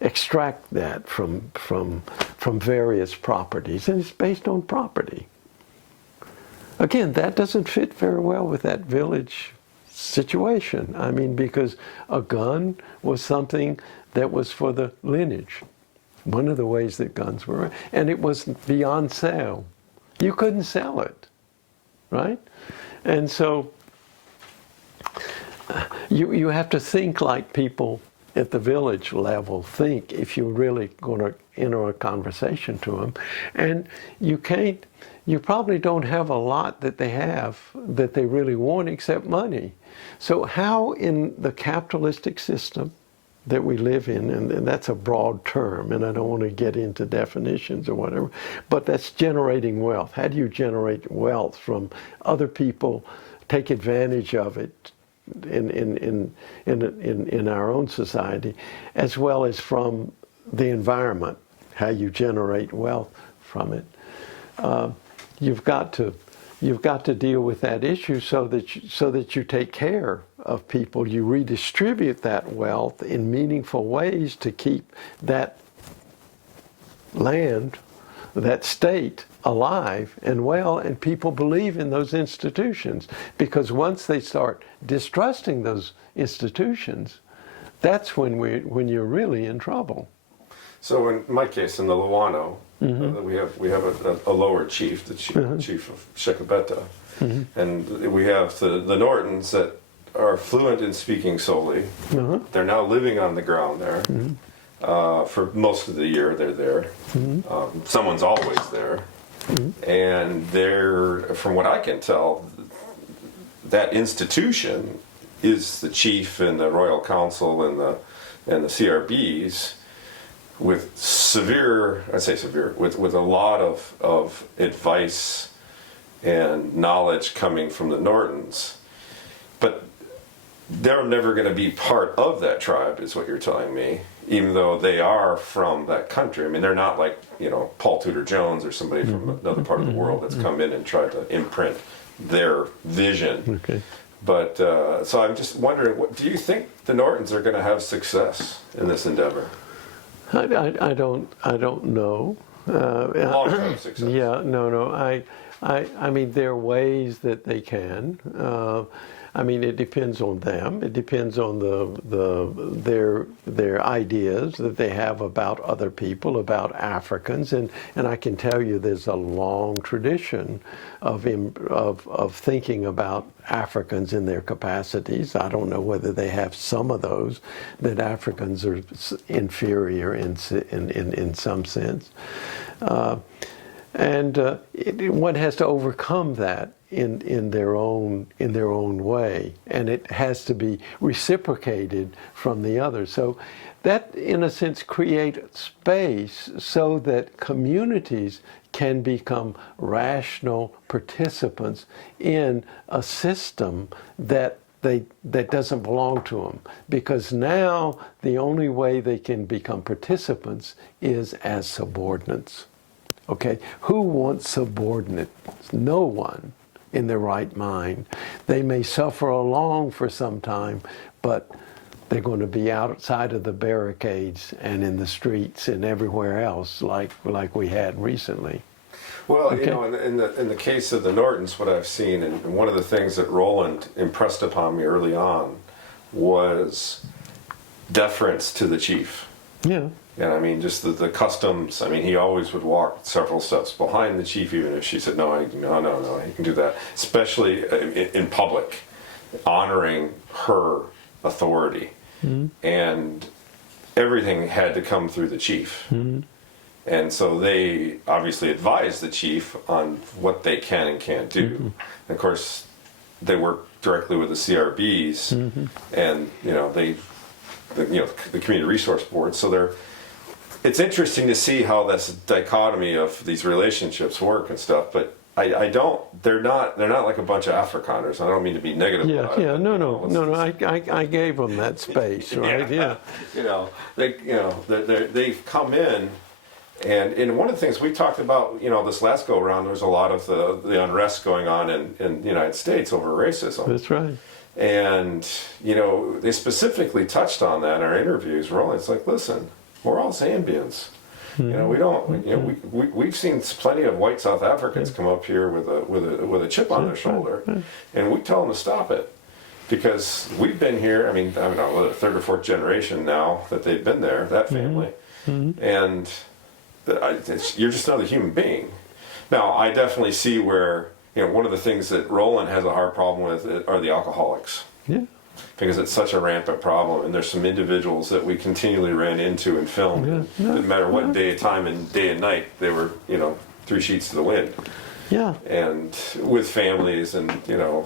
extract that from various properties, and it's based on property. Again, that doesn't fit very well with that village situation. I mean, because a gun was something that was for the lineage. One of the ways that guns were, and it was beyond sale. You couldn't sell it, right? And so you have to think like people at the village level think if you're really going to enter a conversation to them. And you probably don't have a lot that they have that they really want except money. So how in the capitalistic system that we live in, and that's a broad term, and I don't want to get into definitions or whatever, but that's generating wealth. How do you generate wealth from other people, take advantage of it in our own society, as well as from the environment, how you generate wealth from it? You've got to deal with that issue so that you take care of people. You redistribute that wealth in meaningful ways to keep that land, that state alive and well, and people believe in those institutions. Because once they start distrusting those institutions, that's when you're really in trouble. So in my case, in the Luano, we have a lower chief, the chief of Shekabeta, and we have the Nortons that are fluent in speaking Soli. They're now living on the ground there. For most of the year, they're there. Someone's always there, and they're, from what I can tell, that institution is the chief and the Royal Council and the CRBs. With with a lot of advice and knowledge coming from the Nortons. But they're never going to be part of that tribe, is what you're telling me, even though they are from that country. I mean, they're not like, Paul Tudor Jones or somebody from another part of the world that's come in and tried to imprint their vision. Okay. But, so I'm just wondering, do you think the Nortons are going to have success in this endeavor? I don't know. Long-term success. Yeah, no. I mean, there are ways that they can. I mean, it depends on them. It depends on their ideas that they have about other people, about Africans, and I can tell you there's a long tradition of thinking about Africans in their capacities. I don't know whether they have some of those, that Africans are inferior in some sense. And one has to overcome that in their own way, and it has to be reciprocated from the other. So that, in a sense, creates space so that communities can become rational participants in a system that doesn't belong to them, because now the only way they can become participants is as subordinates. Okay, who wants subordinates? No one in their right mind. They may suffer along for some time, but they're going to be outside of the barricades and in the streets and everywhere else, like we had recently. Well, okay. You know, in the case of the Nortons, what I've seen, and one of the things that Roland impressed upon me early on was deference to the chief. Yeah. And I mean, just the customs. I mean, he always would walk several steps behind the chief, even if she said, no, you can do that. Especially in public, honoring her authority. Mm-hmm. And everything had to come through the chief. Mm-hmm. And so they obviously advised the chief on what they can and can't do. Mm-hmm. And of course, they work directly with the CRBs, mm-hmm. and the community resource board. So it's interesting to see how this dichotomy of these relationships work and stuff. But they're not like a bunch of Afrikaners. I don't mean to be negative about it. No. I gave them that space, right? Yeah. They've come in. And one of the things we talked about, this last go around, there's a lot of the unrest going on in the United States over racism. That's right. And, they specifically touched on that in our interviews. It's like, listen, we're all Zambians. Mm-hmm. We don't, we've seen plenty of white South Africans come up here with a chip on their shoulder, and we tell them to stop it. Because we've been here, I don't know, the third or fourth generation now that they've been there, that family. Mm-hmm. And you're just another human being. Now, I definitely see where, one of the things that Roland has a hard problem with are the alcoholics. Yeah. Because it's such a rampant problem, and there's some individuals that we continually ran into in film. Yeah. Didn't matter what day and night, they were, 3 sheets to the wind. Yeah. And with families and,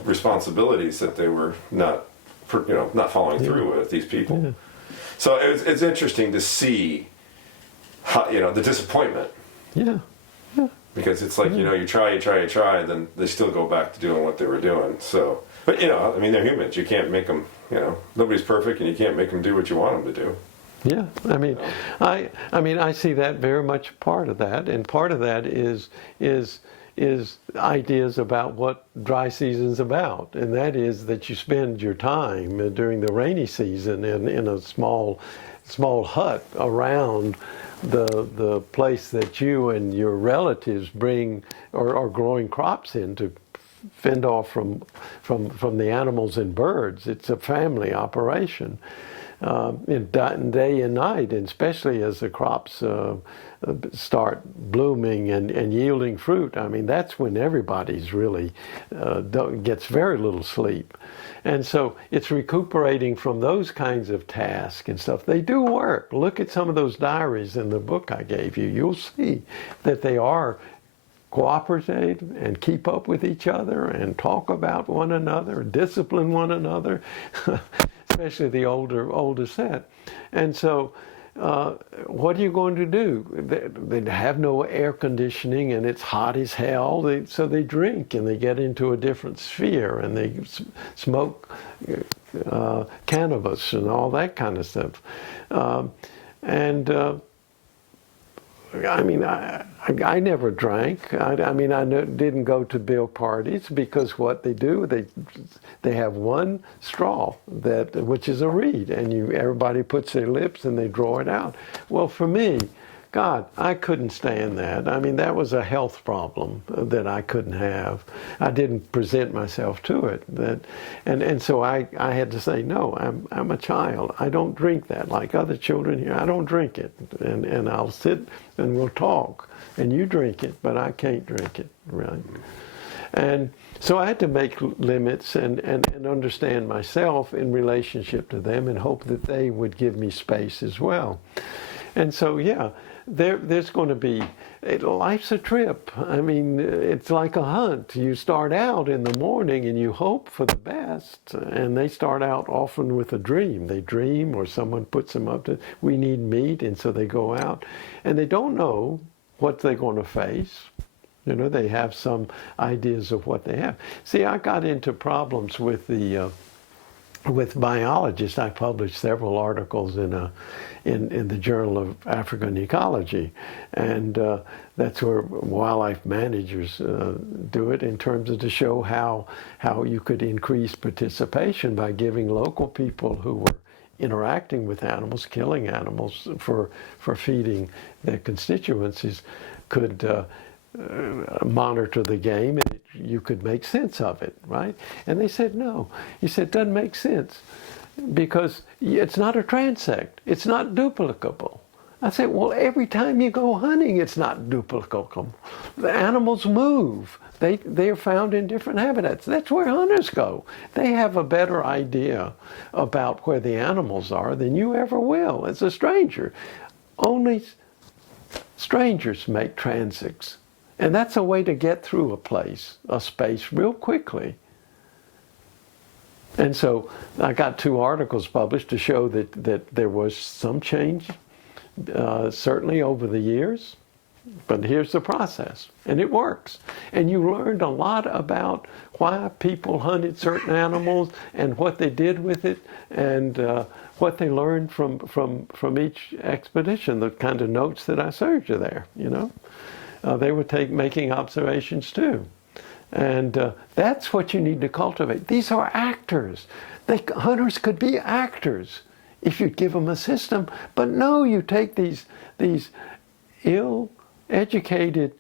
responsibilities that they were not following through with these people. Yeah. So it's interesting to see how, the disappointment. Yeah. Yeah. Because it's like, you try, and then they still go back to doing what they were doing. So, but they're humans. You can't make them, nobody's perfect, and you can't make them do what you want them to do. Yeah. I see that very much part of that, and part of that is ideas about what dry season's about, and that is that you spend your time during the rainy season in a small hut around the place that you and your relatives bring or are growing crops in to fend off from the animals and birds. It's a family operation, day and night, and especially as the crops start blooming and yielding fruit. That's when everybody's really gets very little sleep. And so it's recuperating from those kinds of tasks and stuff. They do work. Look at some of those diaries in the book I gave you. You'll see that they are cooperative and keep up with each other and talk about one another, discipline one another, especially the older set. And so what are you going to do? They have no air conditioning, and it's hot as hell. So they drink, and they get into a different sphere, and they smoke cannabis and all that kind of stuff. I never drank. I didn't go to bill parties, because what they do, they have one straw which is a reed, and everybody puts their lips and they draw it out. Well, for me, God, I couldn't stand that. That was a health problem that I couldn't have. I didn't present myself to it. And so I had to say, no, I'm a child. I don't drink that like other children here. I don't drink it. And I'll sit and we'll talk. And you drink it, but I can't drink it, right? And so I had to make limits and understand myself in relationship to them, and hope that they would give me space as well. And so, there's going to be, life's a trip. I mean, it's like a hunt. You start out in the morning and you hope for the best, and they start out often with a dream. They dream, or someone puts them up to, we need meat, and so they go out, and they don't know what they're going to face. You know, they have some ideas of what they have. See, I got into problems with with Biologists. I published several articles in the Journal of African Ecology, and that's where wildlife managers do it, in terms of to show how you could increase participation by giving local people who were interacting with animals, killing animals for feeding their constituencies, could monitor the game, and you could make sense of it, right? And they said no. He said, it doesn't make sense because it's not a transect. It's not duplicable. I said, well, every time you go hunting, it's not duplicable. The animals move. They are found in different habitats. That's where hunters go. They have a better idea about where the animals are than you ever will as a stranger. Only strangers make transects. And that's a way to get through a space real quickly. And so I got 2 articles published to show that there was some change, certainly over the years. But here's the process, and it works. And you learned a lot about why people hunted certain animals and what they did with it, and what they learned from each expedition, the kind of notes that I served you there, you know. They were making observations too. And that's what you need to cultivate. These are actors. Hunters could be actors if you give them a system. But no, you take these ill-educated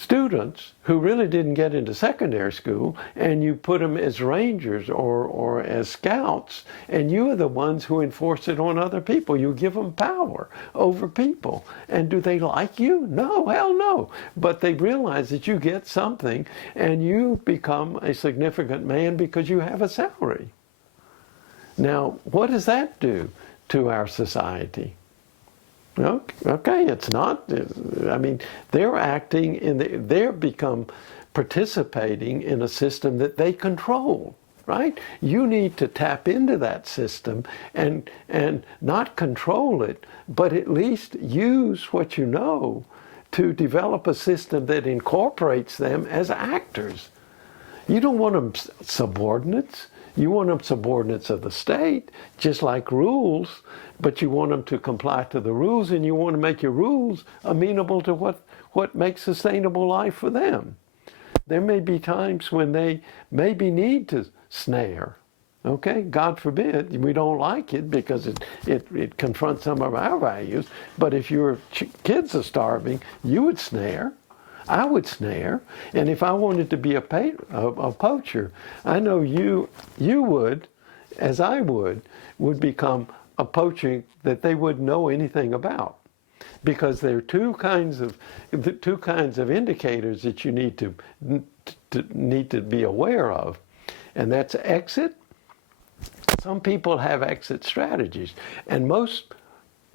students who really didn't get into secondary school, and you put them as rangers or as scouts, and you are the ones who enforce it on other people. You give them power over people. And do they like you? No, hell no. But they realize that you get something, and you become a significant man because you have a salary. Now, what does that do to our society? Okay, it's not, I mean, they're acting they're become participating in a system that they control, right? You need to tap into that system and not control it, but at least use what you know to develop a system that incorporates them as actors. You don't want them subordinates. You want them subordinates of the state, just like rules, but you want them to comply to the rules, and you want to make your rules amenable to what makes sustainable life for them. There may be times when they maybe need to snare. Okay, God forbid, we don't like it because it confronts some of our values, but if your kids are starving, you would snare. I would snare, and if I wanted to be a poacher, I know you would, as I would become a poacher that they wouldn't know anything about, because there are two kinds of indicators that you need to be aware of, and that's exit. Some people have exit strategies, and most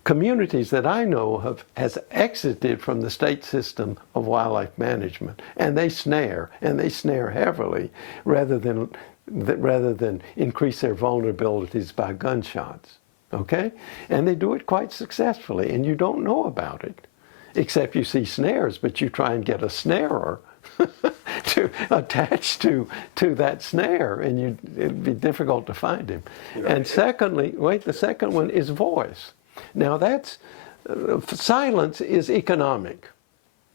communities that I know has exited from the state system of wildlife management, and they snare heavily rather than increase their vulnerabilities by gunshots. Okay, and they do it quite successfully, and you don't know about it, except you see snares, but you try and get a snarer to attach to that snare, and it'd be difficult to find him. And secondly, the second one is voice. Now that's, silence is economic.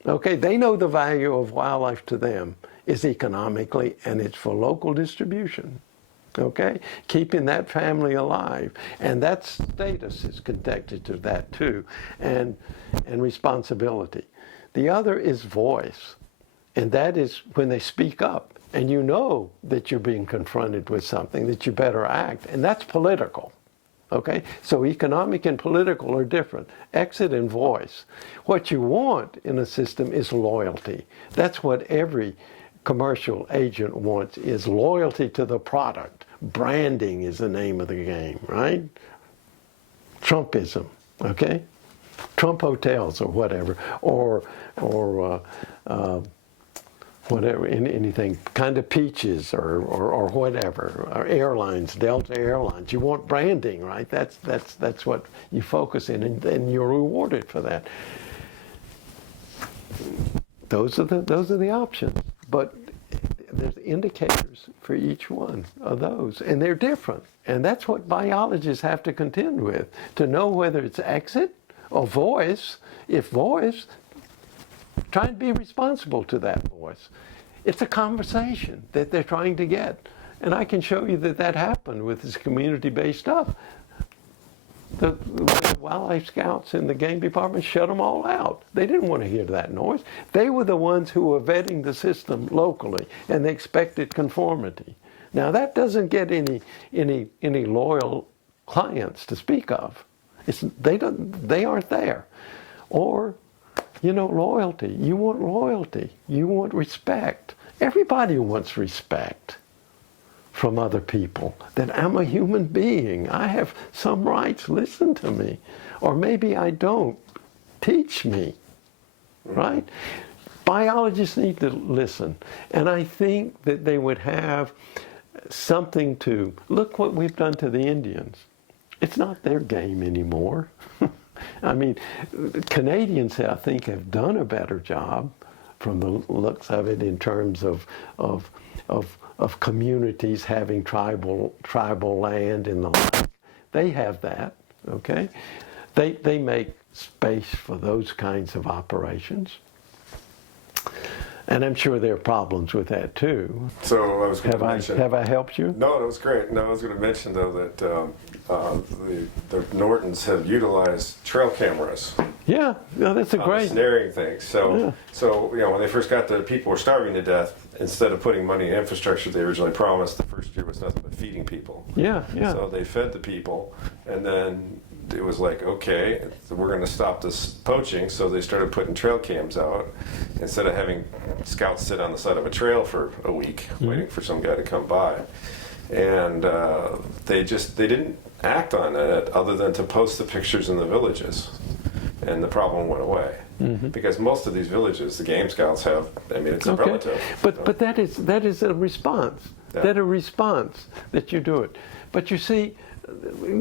Okay, they know the value of wildlife to them is economically, and it's for local distribution. Okay, keeping that family alive, and that status is connected to that too, and responsibility. The other is voice, and that is when they speak up, and you know that you're being confronted with something, that you better act, and that's political. Okay, so economic and political are different. Exit and voice. What you want in a system is loyalty. That's what every commercial agent wants, is loyalty to the product. Branding is the name of the game, right? Trumpism, okay? Trump hotels or whatever, or whatever, anything, kind of peaches or whatever, or airlines, Delta Airlines. You want branding, right? That's what you focus in, and you're rewarded for that. Those are the options, but there's indicators for each one of those, and they're different, and that's what biologists have to contend with, to know whether it's exit or voice. If voice, try and be responsible to that voice. It's a conversation that they're trying to get. And I can show you that happened with this community-based stuff. The wildlife scouts and the game department shut them all out. They didn't want to hear that noise. They were the ones who were vetting the system locally, and they expected conformity. Now that doesn't get any loyal clients to speak of. They aren't there. Or, loyalty. You want loyalty. You want respect. Everybody wants respect from other people, that I'm a human being. I have some rights. Listen to me. Or maybe I don't. Teach me. Right? Biologists need to listen. And I think that they would have something to, look what we've done to the Indians. It's not their game anymore. I mean, Canadians, I think, have done a better job from the looks of it in terms of communities having tribal land and the like. They have that, okay? They make space for those kinds of operations. And I'm sure there are problems with that too. So I was going to mention. Have I helped you? No, that was great. No, I was going to mention though that the Nortons have utilized trail cameras. Yeah, no, that's a great snaring thing. So when they first got there, people were starving to death. Instead of putting money in infrastructure, they originally promised the first year was nothing but feeding people. Yeah. So they fed the people, and then it was like, okay, we're going to stop this poaching. So they started putting trail cams out instead of having scouts sit on the side of a trail for a week waiting for some guy to come by. And they didn't act on it other than to post the pictures in the villages. And the problem went away. Because most of these villages, the game scouts have, it's a relative. But that is a response. Yeah. That a response that you do it. But you see,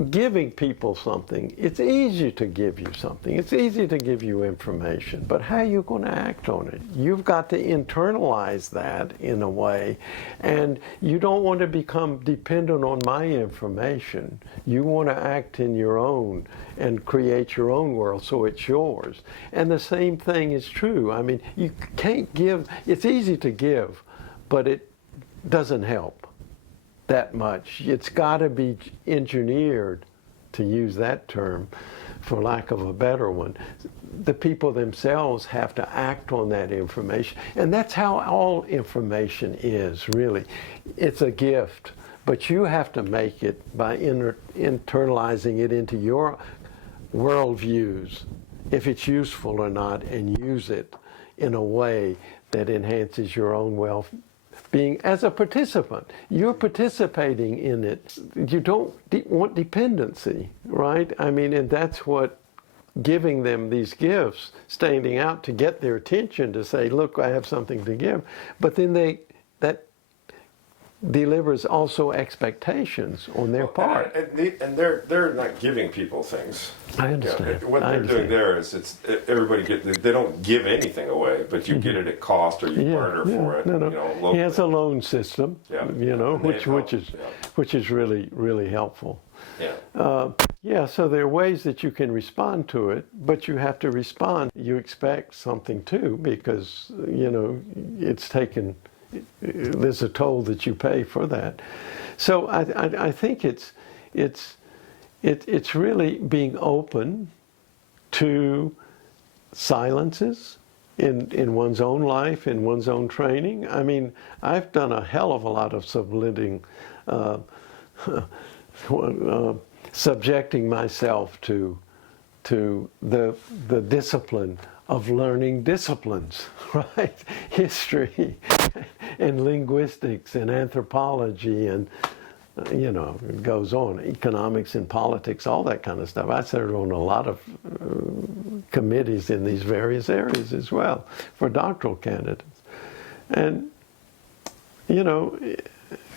giving people something, it's easy to give you something. It's easy to give you information. But how are you going to act on it? You've got to internalize that in a way. And you don't want to become dependent on my information. You want to act in your own and create your own world so it's yours. And the same thing is true. I mean, you can't give. It's easy to give, but it doesn't help that much. It's got to be engineered, to use that term, for lack of a better one. The people themselves have to act on that information. And that's how all information is, really. It's a gift, but you have to make it by internalizing it into your worldviews, if it's useful or not, and use it in a way that enhances your own well-being as a participant. You're participating in it. You don't want dependency, right? And that's what giving them these gifts, standing out to get their attention, to say, look, I have something to give. But then that delivers also expectations on their part. And they're not giving people things. I understand. What they're doing there is they don't give anything away, but you get it at cost, or you barter for it. No. He has a loan system, which is really, really helpful. So there are ways that you can respond to it, but you have to respond. You expect something too, because it's taken. There's a toll that you pay for that. So I think it's really being open to silences in one's own life, in one's own training. I've done a hell of a lot of subjecting myself to the discipline of learning disciplines, right? History and linguistics and anthropology and it goes on, economics and politics, all that kind of stuff. I serve on a lot of committees in these various areas as well for doctoral candidates. And,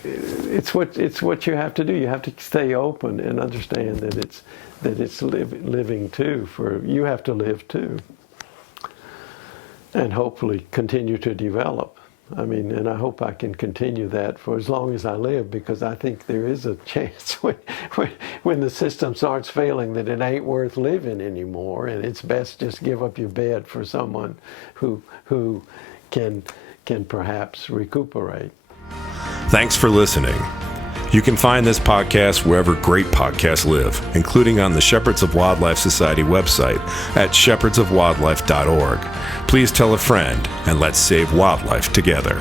it's what you have to do. You have to stay open and understand that it's living too. You have to live too, and hopefully continue to develop. And I hope I can continue that for as long as I live, because I think there is a chance when the system starts failing that it ain't worth living anymore, and it's best just give up your bed for someone who can perhaps recuperate. Thanks for listening. You can find this podcast wherever great podcasts live, including on the Shepherds of Wildlife Society website at shepherdsofwildlife.org. Please tell a friend, and let's save wildlife together.